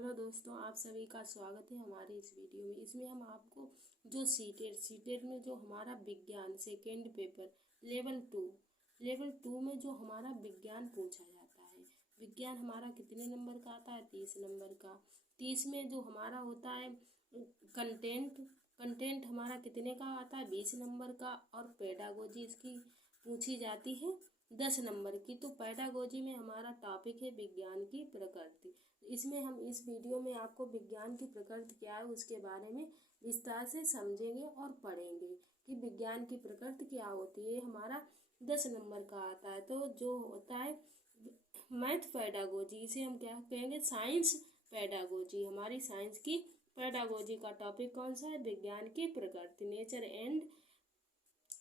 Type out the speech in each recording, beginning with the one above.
Hello दोस्तों, आप सभी का स्वागत है हमारे इस वीडियो में। इसमें हम आपको जो सीटेट में जो हमारा विज्ञान सेकेंड पेपर लेवल 2 में जो हमारा विज्ञान पूछा जाता है। विज्ञान हमारा कितने नंबर का आता है? 30 नंबर का। 30 में जो हमारा होता है कंटेंट हमारा कितने का आता है? 20 नंबर का। और पेडागोजी इसकी पूछी जाती है 10 नंबर की। तो पेडागोजी में हमारा टॉपिक है विज्ञान की प्रकृति। इसमें हम इस वीडियो में आपको विज्ञान की प्रकृति क्या है उसके बारे में विस्तार से समझेंगे और पढ़ेंगे कि विज्ञान की प्रकृति क्या होती है। हमारा 10 नंबर का आता है। तो जो होता है मैथ पेडागोजी, इसे हम क्या कहेंगे? Science pedagogy. हमारी साइंस की पेडागोजी का टॉपिक कौन सा है? विज्ञान की प्रकृति,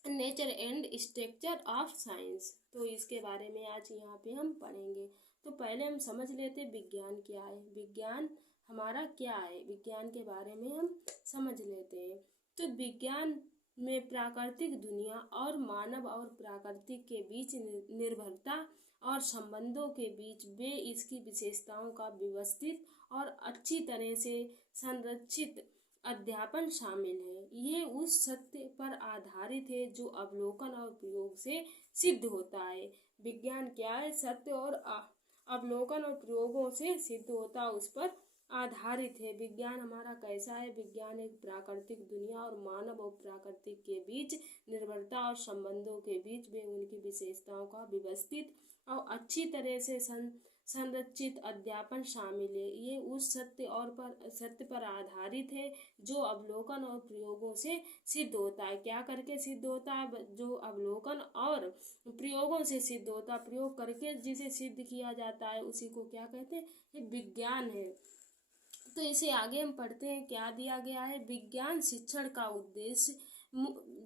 nature and structure of science. तो इसके बारे में आज यहाँ पे हम पढ़ेंगे। तो पहले हम समझ लेते विज्ञान क्या है। विज्ञान हमारा क्या है, विज्ञान के बारे में हम समझ लेते हैं। तो विज्ञान में प्राकृतिक दुनिया और मानव और प्राकृतिक के बीच निर्भरता और संबंधों के बीच वे इसकी विशेषताओं का व्यवस्थित और अच्छी तरह से संरक्षित अध्यापन शामिल है। ये उस सत्य पर आधारित है जो अवलोकन और प्रयोग से सिद्ध होता है। विज्ञान क्या है? सत्य और अवलोकन और प्रयोगों से सिद्ध होता है, उस पर आधारित है। विज्ञान हमारा कैसा है? विज्ञान एक प्राकृतिक दुनिया और मानव और प्राकृतिक के बीच निर्भरता और संबंधों के बीच वे उनकी विशेषताओं का व्यवस्थित और अच्छी तरह से संरचित अध्यापन शामिल है। ये उस सत्य पर आधारित है जो अवलोकन और प्रयोगों से सिद्ध होता है। क्या करके सिद्ध होता है? जो अवलोकन और प्रयोगों से सिद्ध होता है। प्रयोग करके जिसे सिद्ध किया जाता है उसी को क्या कहते हैं? ये विज्ञान है। तो इसे आगे हम पढ़ते हैं। क्या दिया गया है? विज्ञान शिक्षण का उद्देश्य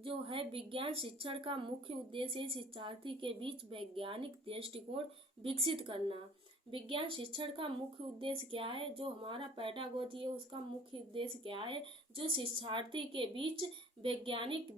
जो है, विज्ञान शिक्षण का मुख्य उद्देश्य है शिक्षार्थी के बीच वैज्ञानिक दृष्टिकोण विकसित करना। विज्ञान शिक्षण का मुख्य उद्देश्य क्या है? जो हमारा पेडागोजी है उसका मुख्य उद्देश्य क्या है? जो शिक्षार्थी के बीच वैज्ञानिक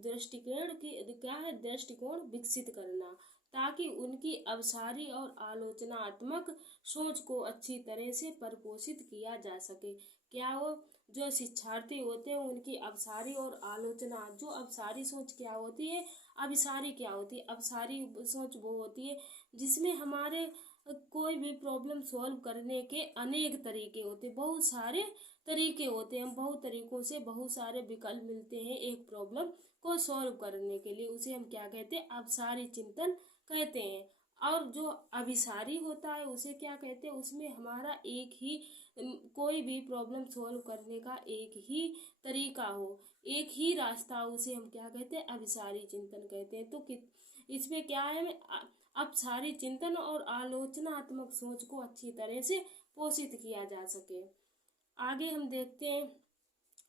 दृष्टिकोण विकसित करना, ताकि उनकी अवसारी और आलोचनात्मक सोच को अच्छी तरह से परिपोषित किया जा सके। क्या हो? जो शिक्षार्थी होते हैं उनकी अवसारी और आलोचना, जो अवसारी सोच क्या होती है, अभिसारी क्या होती है? अवसारी सोच वो होती है जिसमें हमारे कोई भी प्रॉब्लम सॉल्व करने के अनेक तरीके होते हैं, बहुत सारे तरीके होते हैं। बहुत तरीकों से बहुत सारे विकल्प मिलते हैं एक प्रॉब्लम को सॉल्व करने के लिए। उसे हम क्या कहते हैं? अवसारी चिंतन कहते हैं। और जो अभिसारी होता है उसे क्या कहते हैं? उसमें हमारा एक ही कोई भी प्रॉब्लम सॉल्व करने का एक ही तरीका हो, एक ही रास्ता, उसे हम क्या कहते हैं? अभिसारी चिंतन कहते हैं। तो इसमें क्या है? अपसारी चिंतन और आलोचनात्मक सोच को अच्छी तरह से पोषित किया जा सके। आगे हम देखते हैं।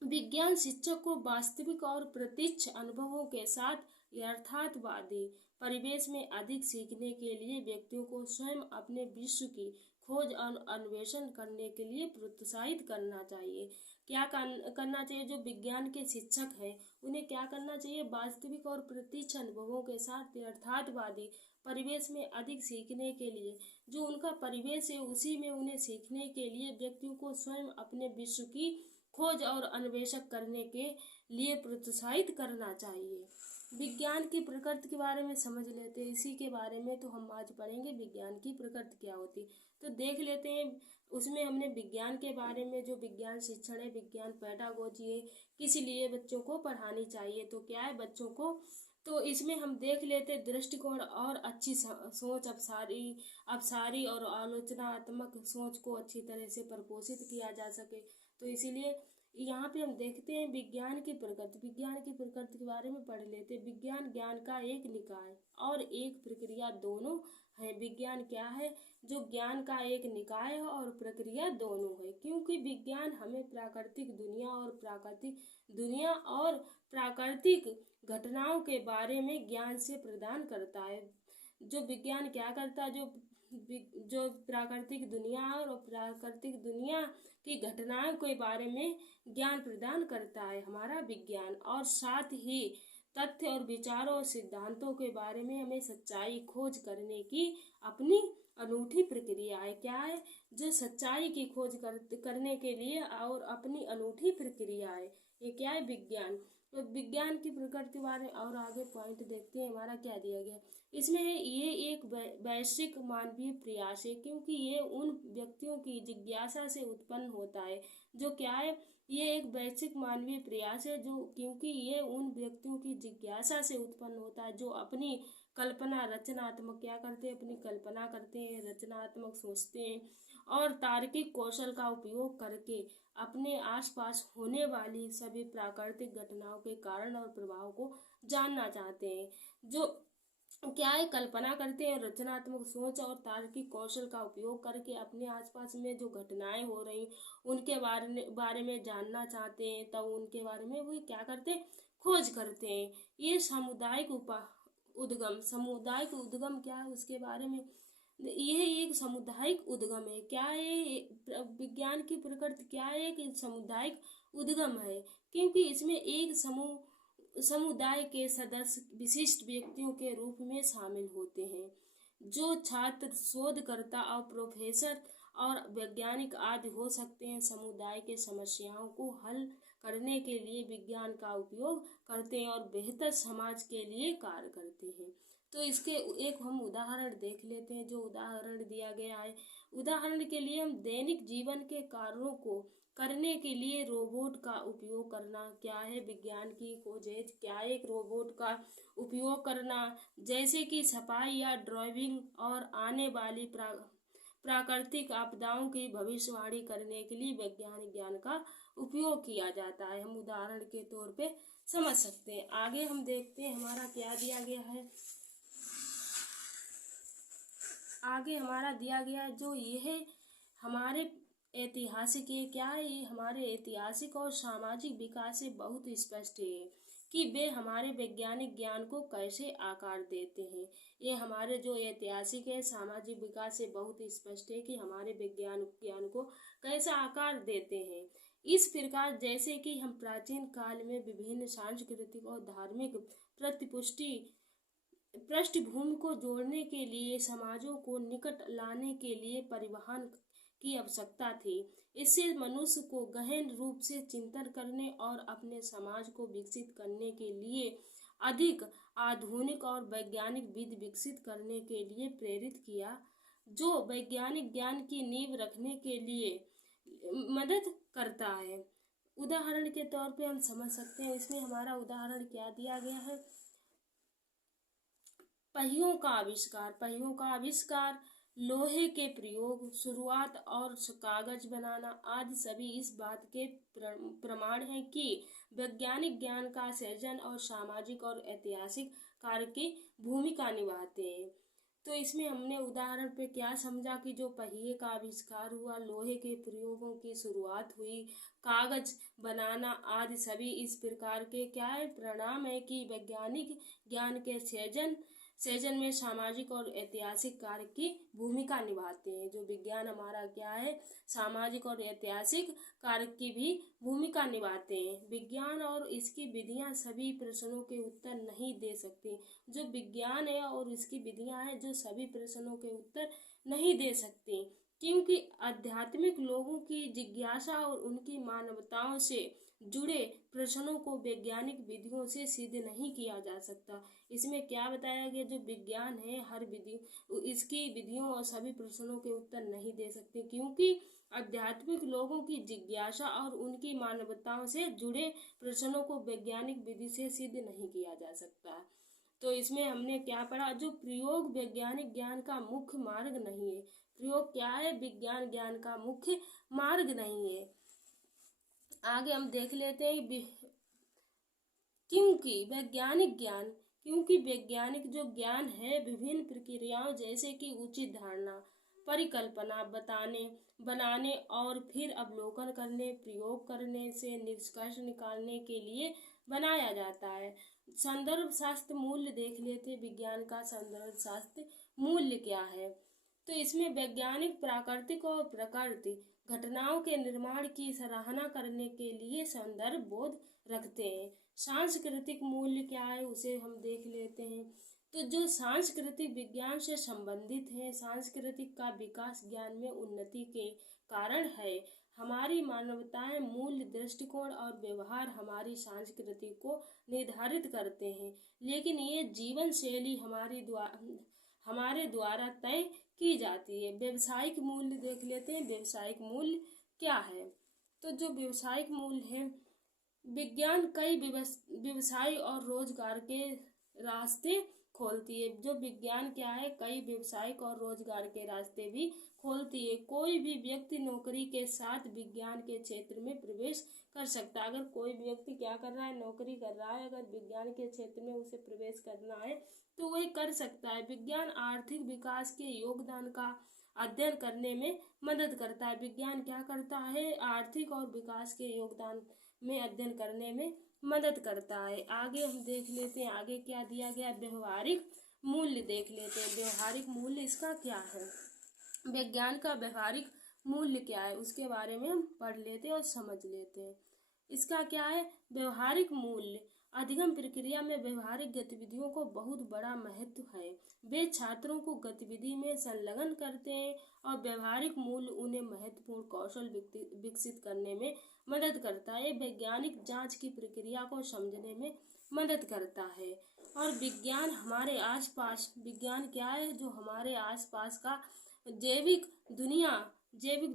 विज्ञान शिक्षक को वास्तविक और प्रत्यक्ष अनुभवों के साथ यथार्थवादी परिवेश में अधिक सीखने के लिए व्यक्तियों को स्वयं अपने विश्व की खोज और अन्वेषण करने के लिए प्रोत्साहित करना चाहिए। क्या करना चाहिए? जो विज्ञान के शिक्षक हैं उन्हें क्या करना चाहिए? वास्तविक और प्रत्यक्ष अनुभवों के साथ यथार्थवादी परिवेश में अधिक सीखने के लिए, जो उनका परिवेश है उसी में उन्हें सीखने के लिए व्यक्तियों को स्वयं अपने विश्व की खोज और अन्वेषण करने के लिए प्रोत्साहित करना चाहिए। विज्ञान की प्रकृति के बारे में समझ लेते हैं। इसी के बारे में तो हम आज पढ़ेंगे विज्ञान की प्रकृति क्या होती है। तो देख लेते हैं। उसमें हमने विज्ञान के बारे में, जो विज्ञान शिक्षण है, विज्ञान पेडागोजी है, किस लिए बच्चों को पढ़ानी चाहिए, तो क्या है बच्चों को। तो इसमें हम देख लेते दृष्टिकोण और अच्छी सोच, अपसारी और आलोचनात्मक सोच को अच्छी तरह से परिपोषित किया जा सके। तो इसीलिए यहाँ पे हम देखते हैं विज्ञान की प्रकृति। विज्ञान की प्रकृति के बारे में पढ़ लेते हैं। विज्ञान ज्ञान का एक निकाय और एक प्रक्रिया दोनों है। विज्ञान क्या है? जो ज्ञान का एक निकाय है और प्रक्रिया दोनों है। क्योंकि विज्ञान हमें प्राकृतिक दुनिया और प्राकृतिक घटनाओं के बारे में ज्ञान से प्रदान करता है। जो विज्ञान क्या करता है? जो प्राकृतिक दुनिया और प्राकृतिक दुनिया की घटनाओं के बारे में ज्ञान प्रदान करता है हमारा विज्ञान। और साथ ही तथ्य और विचारों और सिद्धांतों के बारे में हमें सच्चाई खोज करने की अपनी अनूठी प्रक्रिया है। क्या है? जो सच्चाई की खोज करने के लिए और अपनी अनूठी प्रक्रिया है। ये क्या है? विज्ञान। तो विज्ञान की प्रकृति बारे और आगे पॉइंट देखते हैं हमारा क्या दिया गया। इसमें ये एक वैश्विक मानवीय प्रयास है, क्योंकि ये उन व्यक्तियों की जिज्ञासा से उत्पन्न होता है जो क्या है, ये एक वैश्विक मानवीय प्रयास है जो, क्योंकि ये उन व्यक्तियों की जिज्ञासा से उत्पन्न होता है जो अपनी कल्पना रचनात्मक क्या करते हैं, अपनी कल्पना करते हैं, रचनात्मक सोचते हैं और तार्किक कौशल का उपयोग करके अपने आसपास होने वाली सभी प्राकृतिक घटनाओं के कारण और प्रभाव को जानना चाहते हैं। जो क्या है, कल्पना करते हैं, रचनात्मक सोच और तार्किक कौशल का उपयोग करके अपने आसपास में जो घटनाएं हो रही उनके बारे में जानना चाहते हैं, तब उनके बारे में वो क्या करते हैं, खोज करते हैं। ये सामुदायिक उद्गम क्या है उसके बारे में, यह एक सामुदायिक उद्गम है। क्या है? विज्ञान की प्रकृति क्या है कि सामुदायिक उद्गम है, क्योंकि इसमें एक समुदाय के सदस्य विशिष्ट व्यक्तियों के रूप में शामिल होते हैं, जो छात्र, शोधकर्ता और प्रोफेसर और वैज्ञानिक आदि हो सकते हैं। समुदाय के समस्याओं को हल करने के लिए विज्ञान का उपयोग करते हैं और बेहतर समाज के लिए कार्य करते हैं। तो इसके एक हम उदाहरण देख लेते हैं, जो उदाहरण दिया गया है। उदाहरण के लिए हम दैनिक जीवन के कार्यों को करने के लिए रोबोट का उपयोग करना क्या है, विज्ञान की खोज है। क्या एक रोबोट का उपयोग करना, जैसे कि सफाई या ड्राइविंग और आने वाली प्राकृतिक आपदाओं की भविष्यवाणी करने के लिए वैज्ञानिक ज्ञान का उपयोग किया जाता है। हम उदाहरण के तौर पे समझ सकते हैं। आगे हम देखते हैं हमारा क्या दिया गया है। आगे हमारा दिया गया है जो यह हमारे ऐतिहासिक, ये क्या है, ये हमारे ऐतिहासिक और सामाजिक विकास से बहुत स्पष्ट है कि वे हमारे वैज्ञानिक ज्ञान को कैसे आकार देते हैं। ये हमारे जो ऐतिहासिक है, सामाजिक विकास से बहुत स्पष्ट है कि हमारे वैज्ञानिक ज्ञान को कैसा आकार देते हैं। इस प्रकार जैसे कि हम प्राचीन काल में विभिन्न सांस्कृतिक और धार्मिक पृष्ठभूमि को जोड़ने के लिए समाजों को निकट लाने के लिए परिवहन की आवश्यकता थी। इससे मनुष्य को गहन रूप से चिंतन करने और अपने समाज को विकसित करने के लिए अधिक आधुनिक और वैज्ञानिक विधि विकसित करने के लिए प्रेरित किया, जो वैज्ञानिक ज्ञान की नींव रखने के लिए मदद करता है। उदाहरण के तौर पे हम समझ सकते हैं, इसमें हमारा उदाहरण क्या दिया गया है। पहियों का आविष्कार, लोहे के प्रयोग, शुरुआत और कागज बनाना आदि सभी इस बात के प्रमाण हैं कि वैज्ञानिक ज्ञान का सृजन और सामाजिक और ऐतिहासिक कार्य की भूमिका निभाते हैं। तो इसमें हमने उदाहरण पे क्या समझा कि जो पहिए का आविष्कार हुआ, लोहे के प्रयोगों की शुरुआत हुई, कागज बनाना आदि सभी इस प्रकार के क्या है, परिणाम है कि वैज्ञानिक ज्ञान के सृजन में सामाजिक और ऐतिहासिक कार्य की भूमिका निभाते हैं। जो विज्ञान हमारा क्या है, सामाजिक और ऐतिहासिक कार्य की भी भूमिका निभाते हैं। विज्ञान और इसकी विधियां सभी प्रश्नों के उत्तर नहीं दे सकती। जो विज्ञान है और इसकी विधियां हैं जो सभी प्रश्नों के उत्तर नहीं दे सकती, क्योंकि आध्यात्मिक लोगों की जिज्ञासा और उनकी मानवताओं से जुड़े प्रश्नों को वैज्ञानिक विधियों से सिद्ध नहीं किया जा सकता। इसमें क्या बताया गया, जो विज्ञान है हर विधि इसकी विधियों और सभी प्रश्नों के उत्तर नहीं दे सकते, क्योंकि आध्यात्मिक लोगों की जिज्ञासा और उनकी मानवताओं से जुड़े प्रश्नों को वैज्ञानिक विधि से सिद्ध नहीं किया जा सकता। तो इसमें हमने क्या पढ़ा, जो प्रयोग वैज्ञानिक ज्ञान का मुख्य मार्ग नहीं है। प्रयोग क्या है, विज्ञान ज्ञान का मुख्य मार्ग नहीं है। आगे हम देख लेते हैं क्योंकि वैज्ञानिक जो ज्ञान है विभिन्न प्रक्रियाओं जैसे कि उचित धारणा, परिकल्पना बनाने और फिर अवलोकन करने, प्रयोग करने से निष्कर्ष निकालने के लिए बनाया जाता है। संदर्भ शास्त्र मूल्य देख लेते, विज्ञान का संदर्भ शास्त्र मूल्य क्या है। तो इसमें वैज्ञानिक प्राकृतिक और प्रकृति घटनाओं के निर्माण की सराहना करने के लिए संदर्भ बोध रखते हैं। सांस्कृतिक मूल्य क्या है उसे हम देख लेते हैं। तो जो सांस्कृतिक विज्ञान से संबंधित है, सांस्कृतिक का विकास ज्ञान में उन्नति के कारण है। हमारी मानवताएं, मूल्य, दृष्टिकोण और व्यवहार हमारी संस्कृति को निर्धारित करते हैं, लेकिन ये जीवन शैली हमारे द्वारा तय की जाती है। व्यवसायिक मूल्य देख लेते हैं। व्यवसायिक मूल्य क्या है? तो जो व्यवसायिक मूल्य है, विज्ञान कई व्यवसाय और रोजगार के रास्ते खोलती है। जो विज्ञान क्या है, कई व्यवसायिक और रोजगार के रास्ते भी खोलती है। कोई भी व्यक्ति नौकरी के साथ विज्ञान के क्षेत्र में प्रवेश कर सकता है। अगर कोई व्यक्ति क्या कर रहा है, नौकरी कर रहा है, अगर विज्ञान के क्षेत्र में उसे प्रवेश करना है तो वही कर सकता है। विज्ञान आर्थिक विकास के योगदान का अध्ययन करने में मदद करता है। विज्ञान क्या करता है, आर्थिक और विकास के योगदान में अध्ययन करने में मदद करता है। आगे हम देख लेते हैं, आगे क्या दिया गया, व्यवहारिक मूल्य देख लेते हैं। व्यवहारिक मूल्य इसका क्या है, विज्ञान का व्यवहारिक मूल्य क्या है उसके बारे में हम पढ़ लेते हैं और समझ लेते हैं। इसका क्या है, व्यवहारिक मूल्य अधिगम प्रक्रिया में व्यवहारिक गतिविधियों को बहुत बड़ा महत्व है। वे छात्रों को गतिविधि में संलग्न करते हैं और व्यवहारिक मूल्य उन्हें महत्वपूर्ण कौशल विकसित करने में मदद करता है। वैज्ञानिक जांच की प्रक्रिया को समझने में मदद करता है। और विज्ञान हमारे आसपास, विज्ञान क्या है, जो हमारे आसपास का जैविक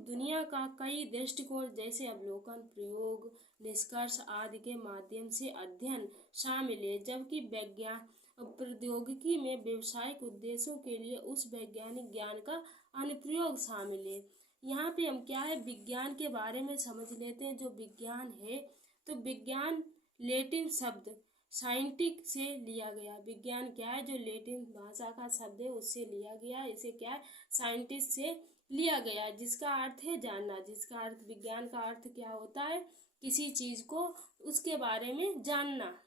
दुनिया का कई दृष्टिकोण जैसे अवलोकन, प्रयोग, निष्कर्ष आदि के माध्यम से अध्ययन शामिल है। जबकि विज्ञान प्रौद्योगिकी में व्यावसायिक उद्देश्यों के लिए उस वैज्ञानिक ज्ञान का अनुप्रयोग शामिल है। यहाँ पे हम क्या है, विज्ञान के बारे में समझ लेते हैं। जो विज्ञान है, तो विज्ञान लैटिन शब्द साइंटिक से लिया गया। विज्ञान क्या है, जो लैटिन भाषा का शब्द है उससे लिया गया। इसे क्या है, साइंटिस्ट से लिया गया, जिसका अर्थ है जानना। जिसका अर्थ, विज्ञान का अर्थ क्या होता है, किसी चीज को उसके बारे में जानना।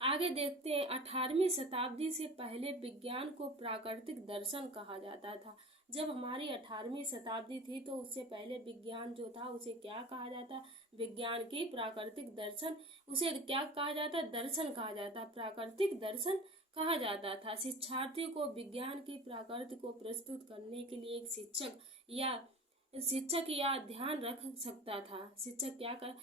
आगे देखते हैं, 18वीं शताब्दी से पहले विज्ञान को प्राकृतिक दर्शन कहा जाता था। जब हमारी 18वीं शताब्दी थी तो उससे पहले विज्ञान जो था उसे क्या कहा जाता, विज्ञान की प्राकृतिक दर्शन, उसे क्या कहा जाता, दर्शन कहा जाता, प्राकृतिक दर्शन कहा जाता था। शिक्षार्थियों को विज्ञान की प्रकृति को प्रस्तुत करने के लिए एक शिक्षक या ध्यान रख सकता था। शिक्षक क्या कर,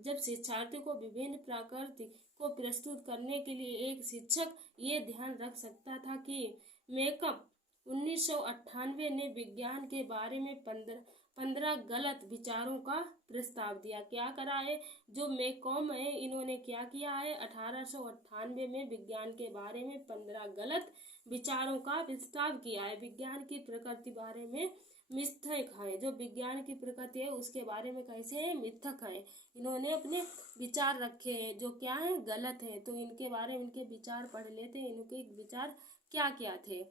जब शिक्षार्थियों को विभिन्न प्रकृति को प्रस्तुत करने के लिए एक शिक्षक ये ध्यान रख सकता था कि मेकअप 1998 ने विज्ञान के बारे में 15 गलत विचारों का प्रस्ताव दिया। क्या करा है, जो मेकॉम है, इन्होंने क्या किया है, 1898 में विज्ञान के बारे में 15 गलत विचारों का प्रस्ताव किया है। विज्ञान की प्रकृति बारे में मिथक है, जो विज्ञान की प्रकृति है उसके बारे में कैसे है, मिथक है। इन्होंने अपने विचार रखे हैं जो क्या है, गलत है। तो इनके बारे में इनके विचार पढ़ लेते हैं, इनके विचार क्या क्या थे।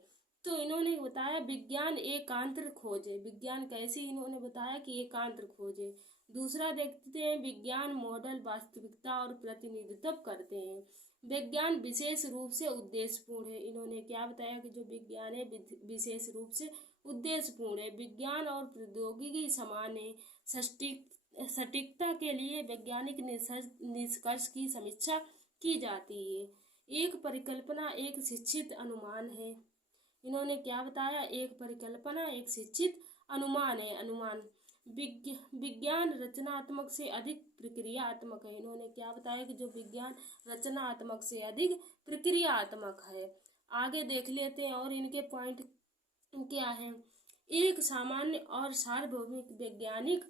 तो इन्होंने बताया विज्ञान एकांतर खोज है। विज्ञान कैसे, इन्होंने बताया कि एकांतर खोज है। दूसरा देखते हैं, विज्ञान मॉडल वास्तविकता और प्रतिनिधित्व करते हैं। विज्ञान विशेष रूप से उद्देश्यपूर्ण है। इन्होंने क्या बताया कि जो विज्ञान है विशेष रूप से उद्देश्यपूर्ण है। विज्ञान और प्रौद्योगिकी समान है। सटीकता के लिए वैज्ञानिक निष्कर्ष की समीक्षा की जाती है। एक परिकल्पना एक शिक्षित अनुमान है। इन्होंने क्या बताया, एक परिकल्पना एक शिक्षित अनुमान है। अनुमान विज्ञान रचनात्मक से अधिक प्रक्रियात्मक है। इन्होंने क्या बताया कि जो विज्ञान रचनात्मक से अधिक प्रक्रियात्मक है। आगे देख लेते हैं और इनके पॉइंट क्या है। एक सामान्य और सार्वभौमिक वैज्ञानिक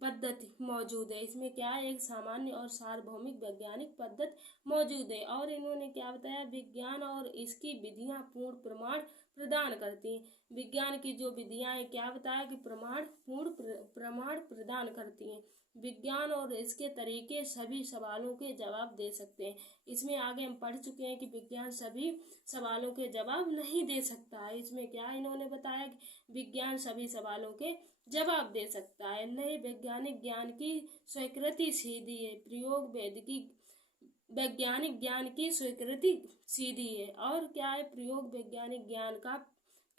पद्धति मौजूद है। इसमें क्या है, एक सामान्य और सार्वभौमिक वैज्ञानिक पद्धति मौजूद है। और इन्होंने क्या बताया, विज्ञान और इसकी विधियां पूर्ण प्रमाण प्रदान करती हैं। विज्ञान की जो विधियां हैं, क्या बताया कि पूर्ण प्रमाण प्रदान करती हैं। विज्ञान और इसके तरीके सभी सवालों के जवाब दे सकते हैं। इसमें आगे हम पढ़ चुके हैं कि विज्ञान सभी सवालों के जवाब नहीं दे सकता है। इसमें क्या इन्होंने बताया कि विज्ञान सभी सवालों के जवाब दे सकता है। नए वैज्ञानिक ज्ञान की स्वीकृति सीधी है। प्रयोग वैज्ञानिक ज्ञान की स्वीकृति सीधी है। और क्या है, प्रयोग वैज्ञानिक ज्ञान का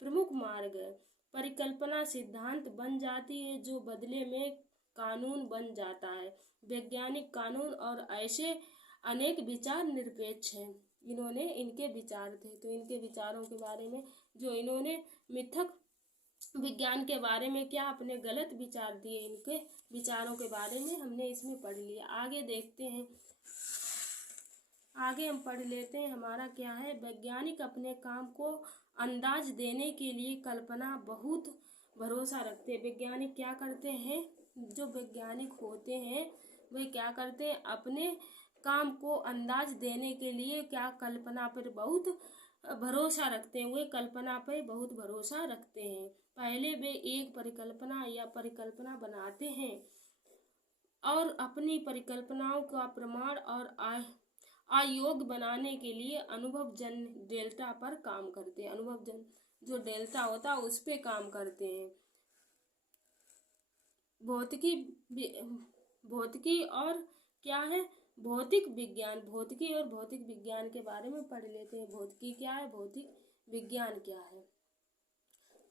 प्रमुख मार्ग है। परिकल्पना सिद्धांत बन जाती है जो बदले में कानून बन जाता है। वैज्ञानिक कानून और ऐसे अनेक विचार निरपेक्ष हैं। इन्होंने इनके विचार थे, तो इनके विचारों के बारे में जो इन्होंने मिथक विज्ञान के बारे में क्या अपने गलत विचार दिए, इनके विचारों के बारे में हमने इसमें पढ़ लिया। आगे देखते हैं, आगे हम पढ़ लेते हैं। हमारा क्या है, वैज्ञानिक अपने काम को अंदाज देने के लिए कल्पना बहुत भरोसा रखते हैं। वैज्ञानिक क्या करते हैं, जो वैज्ञानिक होते हैं वे क्या करते हैं, अपने काम को अंदाज देने के लिए क्या कल्पना पर बहुत भरोसा रखते हैं। वे कल्पना पर बहुत भरोसा रखते हैं। पहले वे एक परिकल्पना या परिकल्पना बनाते हैं और अपनी परिकल्पनाओं का प्रमाण और अयोग्य बनाने के लिए अनुभवजन्य डेल्टा पर काम करते हैं। अनुभवजन्य जो डेल्टा होता है उस पे काम करते हैं। भौतिकी और क्या है, भौतिक विज्ञान। भौतिकी और भौतिक विज्ञान के बारे में पढ़ लेते हैं। भौतिकी क्या है, भौतिक विज्ञान क्या है।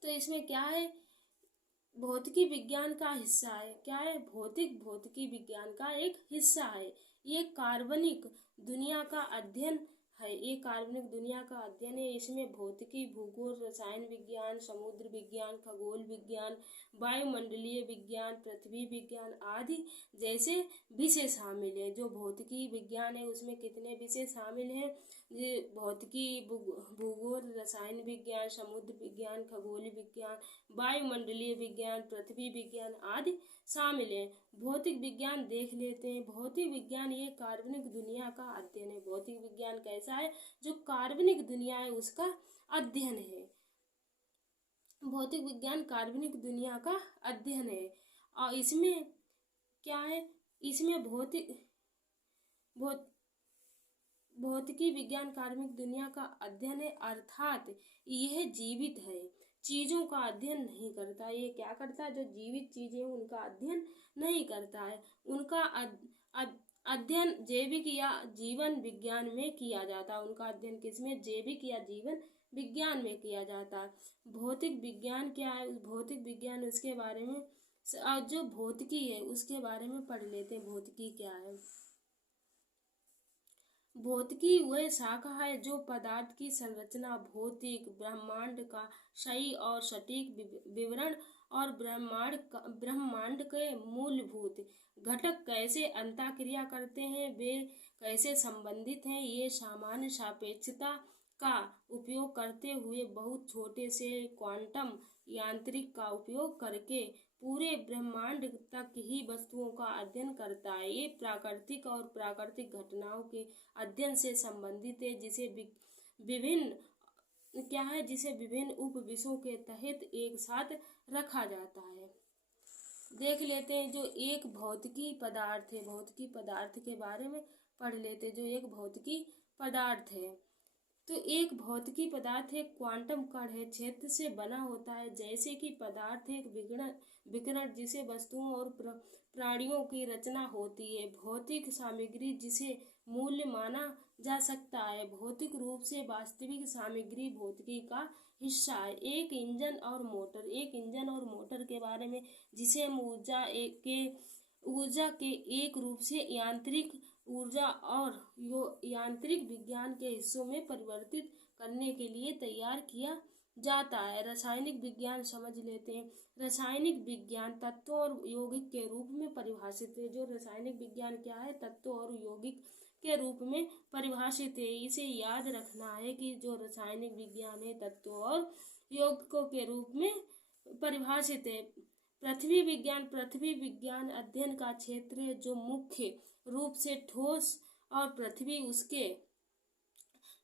तो इसमें क्या है, भौतिकी विज्ञान का हिस्सा है। क्या है, भौतिकी विज्ञान का एक हिस्सा है। ये काल्पनिक दुनिया का अध्ययन है। ये काल्पनिक दुनिया का अध्ययन है। इसमें भौतिकी, भूगोल, रसायन विज्ञान, समुद्र विज्ञान, खगोल विज्ञान, वायुमंडलीय विज्ञान, पृथ्वी विज्ञान आदि जैसे विषय शामिल है। जो भौतिकी विज्ञान है उसमें कितने विषय शामिल हैं, ये भौतिकी, भूगोल, रसायन विज्ञान, समुद्र विज्ञान, खगोल विज्ञान, वायुमंडलीय विज्ञान, पृथ्वी विज्ञान आदि शामिल है। भौतिक विज्ञान देख लेते हैं। भौतिक विज्ञान ये काल्पनिक दुनिया का अध्ययन है। भौतिक विज्ञान कैसा है, जो काल्पनिक दुनिया है उसका अध्ययन है। भौतिक विज्ञान काल्पनिक दुनिया का अध्ययन है। और इसमें क्या है, इसमें भौतिकी विज्ञान काल्पनिक दुनिया का अध्ययन है, अर्थात यह जीवित है, चीजों का अध्ययन नहीं करता। ये क्या करता है, जो जीवित चीजें हैं उनका अध्ययन नहीं करता है। उनका अध्ययन जैविक या जीवन विज्ञान में किया जाता है। उनका अध्ययन किसमें, जैविक या जीवन विज्ञान में किया जाता है। भौतिक विज्ञान क्या है, भौतिक विज्ञान उसके बारे में, जो भौतिकी है उसके बारे में पढ़ लेते हैं। भौतिकी क्या है, भौतिकी वह शाखा है जो पदार्थ की संरचना, भौतिक ब्रह्मांड का सही और सटीक विवरण और ब्रह्मांड के मूलभूत घटक कैसे अंतःक्रिया करते हैं, वे कैसे संबंधित हैं, ये सामान्य सापेक्षता का उपयोग करते हुए बहुत छोटे से क्वांटम यांत्रिक का उपयोग करके पूरे ब्रह्मांड तक ही वस्तुओं का अध्ययन करता है। ये प्राकृतिक और प्राकृतिक घटनाओं के अध्ययन से संबंधित है, जिसे विभिन्न क्या है, जिसे विभिन्न उप विषयों के तहत एक साथ रखा जाता है। देख लेते हैं जो एक भौतिकी पदार्थ है। भौतिकी पदार्थ के बारे में पढ़ लेते हैं। जो एक भौतिकी पदार्थ है, तो एक भौतिकी पदार्थ एक क्वांटम कण है, क्षेत्र से बना होता है। जैसे कि पदार्थ एक विकिरण जिसे वस्तुओं और प्राणियों की रचना होती है। भौतिक सामग्री जिसे मूल्य माना जा सकता है। भौतिक रूप से वास्तविक सामग्री भौतिकी का हिस्सा है। एक इंजन और मोटर, एक इंजन और मोटर के बारे में, जिसे हम ऊर्जा के एक रूप से यांत्रिक ऊर्जा और यांत्रिक विज्ञान के हिस्सों में परिवर्तित करने के लिए तैयार किया जाता है। रासायनिक विज्ञान समझ लेते हैं। रासायनिक विज्ञान तत्वों और यौगिक के रूप में परिभाषित है। जो रासायनिक विज्ञान क्या है, तत्वों और यौगिक के रूप में परिभाषित है। इसे याद रखना है कि जो रासायनिक विज्ञान है तत्वों और यौगिकों के रूप में परिभाषित है। पृथ्वी विज्ञान अध्ययन का क्षेत्र है जो मुख्य रूप से ठोस और पृथ्वी, उसके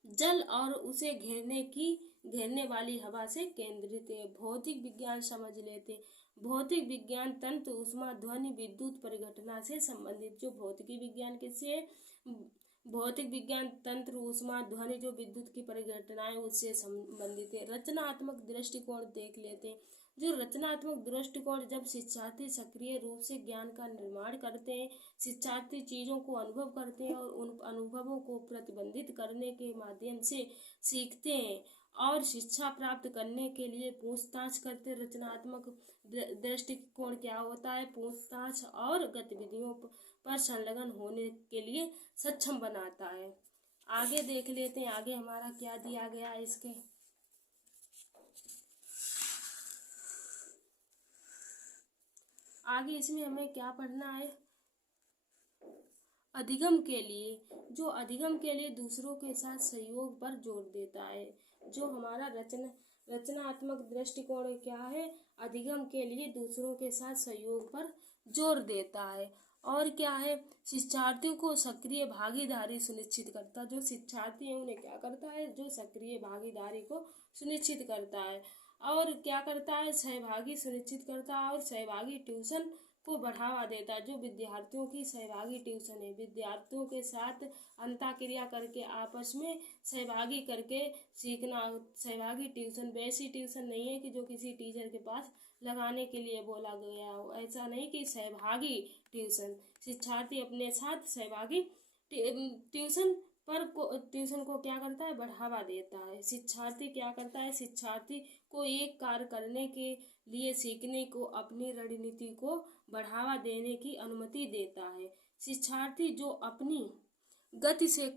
जल और उसे घेरने वाली हवा से केंद्रित है। भौतिक विज्ञान समझ लेते। भौतिक विज्ञान तंत्र, ऊष्मा, ध्वनि, विद्युत परिघटना से संबंधित। जो भौतिकी विज्ञान किससे, भौतिक विज्ञान तंत्र, ऊष्मा, ध्वनि, जो विद्युत की परिघटनाएं उससे संबंधित है। रचनात्मक दृष्टिकोण देख लेते हैं। जो रचनात्मक दृष्टिकोण, जब शिक्षार्थी सक्रिय रूप से ज्ञान का निर्माण करते हैं, शिक्षार्थी चीजों को अनुभव करते हैं और उन अनुभवों को प्रतिबंधित करने के माध्यम से सीखते हैं और शिक्षा प्राप्त करने के लिए पूछताछ करते। रचनात्मक दृष्टिकोण क्या होता है, पूछताछ और गतिविधियों पर संलग्न होने के लिए सक्षम बनाता है। आगे देख लेते हैं आगे हमारा क्या दिया गया है इसके। आगे इसमें हमें क्या पढ़ना है, अधिगम के लिए, जो अधिगम के लिए दूसरों के साथ सहयोग पर जोर देता है। जो हमारा रचनात्मक दृष्टिकोण क्या है, अधिगम के लिए दूसरों के साथ सहयोग पर जोर देता है। और क्या है, शिक्षार्थियों को सक्रिय भागीदारी सुनिश्चित करता। जो शिक्षार्थी है उन्हें क्या करता है, जो सक्रिय भागीदारी को सुनिश्चित करता है। और क्या करता है, सहभागी सुनिश्चित करता है और सहभागी ट्यूशन को बढ़ावा देता है। जो विद्यार्थियों की सहभागी ट्यूशन है, विद्यार्थियों के साथ अंतःक्रिया करके आपस में सहभागी करके सीखना। सहभागी ट्यूशन वैसी ट्यूशन नहीं है कि जो किसी टीचर के पास लगाने के लिए बोला गया हो, ऐसा नहीं कि सहभागी ट्यूशन, शिक्षार्थी अपने साथ सहभागी ट्यूशन को क्या करता है, बढ़ावा देता है। शिक्षार्थी क्या करता है, शिक्षार्थी को एक कार्य करने के लिए सीखने को अपनी रणनीति को बढ़ावा देने की अनुमति देता है। शिक्षार्थी जो अपनी गति से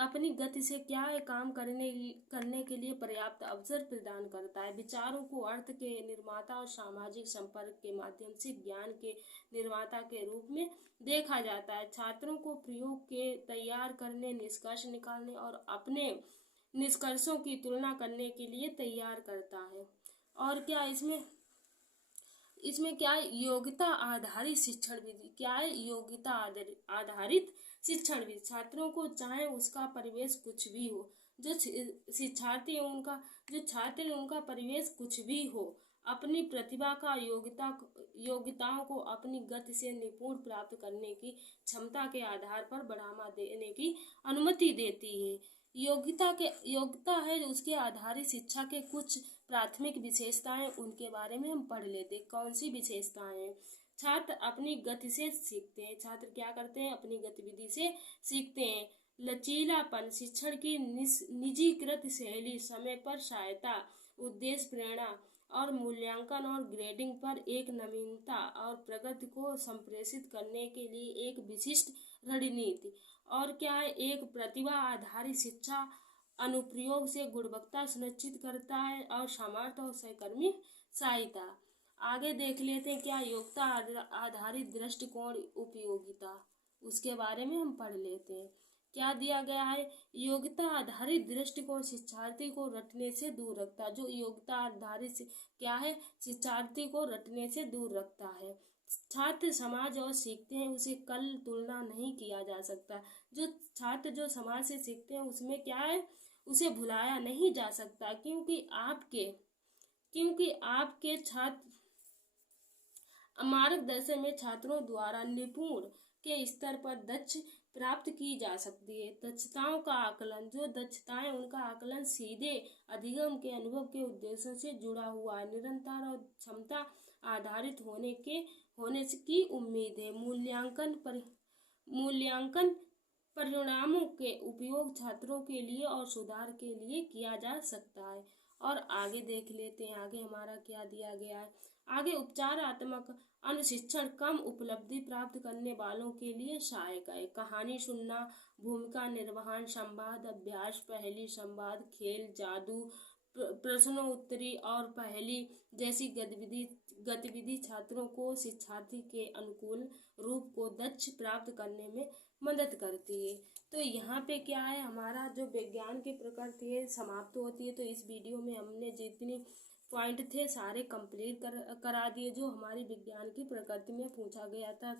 अपनी गति से क्या है, काम करने के लिए पर्याप्त अवसर प्रदान करता है। विचारों को अर्थ के निर्माता और सामाजिक संपर्क के माध्यम से ज्ञान के निर्माता के रूप में देखा जाता है। छात्रों को प्रयोग के तैयार करने, निष्कर्ष निकालने और अपने निष्कर्षों की तुलना करने के लिए तैयार करता है। और क्या इसमें क्या है, योग्यता आधारित शिक्षण विधि। क्या है, योग्यता आधारित शिक्षण विधि। छात्रों को चाहे उसका परिवेश कुछ भी हो, जो शिक्षार्थी है उनका, जो छात्र है उनका परिवेश कुछ भी हो, अपनी प्रतिभा का योग्यताओं को अपनी गति से निपुण प्राप्त करने की क्षमता के आधार पर बढ़ावा देने की अनुमति देती है। योग्यता है उसके आधारित शिक्षा के कुछ प्राथमिक विशेषताएं, उनके बारे में हम पढ़ लेते हैं। कौन सी विशेषताएं हैं, छात्र अपनी गति से सीखते हैं। छात्र क्या करते हैं, अपनी गतिविधि से सीखते हैं। लचीलापन, शिक्षण की निजीकृत शैली, समय पर सहायता, उद्देश्य, प्रेरणा और मूल्यांकन और ग्रेडिंग पर एक नवीनता और प्रगति को संप्रेषित करने के लिए एक विशिष्ट रणनीति। और क्या है, एक प्रतिभा आधारित शिक्षा अनुप्रयोग से गुणवत्ता सुनिश्चित करता है और सामर्थ्य और सहकर्मी सहायता। आगे देख लेते हैं क्या, योग्यता आधारित दृष्टिकोण उपयोगिता, उसके बारे में हम पढ़ लेते हैं। क्या दिया गया है, योग्यता आधारित दृष्टिकोण शिक्षार्थी को रटने से दूर रखता है। जो योग्यता आधारित क्या है, शिक्षार्थी को रटने से दूर रखता है। छात्र समाज और सीखते हैं, उसे कल तुलना नहीं किया जा सकता। जो छात्र जो समाज से सीखते हैं उसमें क्या है, उसे भुलाया नहीं जा सकता, क्योंकि आपके छात्र मार्गदर्शन में छात्रों द्वारा निपुण के स्तर पर दक्ष प्राप्त की जा सकती है। दक्षताओं का आकलन, जो दक्षताएं उनका आकलन सीधे अधिगम के अनुभव के उद्देश्यों से जुड़ा हुआ है। निरंतर और क्षमता आधारित होने की उम्मीद है। मूल्यांकन परिणामों के उपयोग छात्रों के लिए और सुधार के लिए किया जा सकता है। और आगे देख लेते हैं आगे हमारा क्या दिया गया है। आगे उपचारात्मक अनुशिक्षण कम उपलब्धि प्राप्त करने वालों के लिए सहायक है। कहानी सुनना, भूमिका निर्वहन, संवाद अभ्यास, पहेली संवाद, खेल, जादू, प्रश्नोत्तरी और पहेली जैसी गतिविधि छात्रों को शिक्षार्थी के अनुकूल रूप को दक्ष प्राप्त करने में मदद करती है। तो यहाँ पे क्या है, हमारा जो विज्ञान की प्रकृति है समाप्त होती है। तो इस वीडियो में हमने जितनी पॉइंट थे सारे कंप्लीट करा दिए। जो हमारी विज्ञान की प्रकृति में पूछा गया था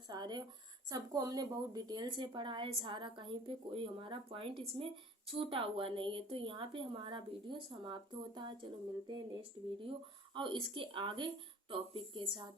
सबको हमने बहुत डिटेल से पढ़ा है। सारा कहीं पे कोई हमारा पॉइंट इसमें छूटा हुआ नहीं है। तो यहाँ पे हमारा वीडियो समाप्त होता है। चलो मिलते हैं नेक्स्ट वीडियो और इसके आगे टॉपिक के साथ।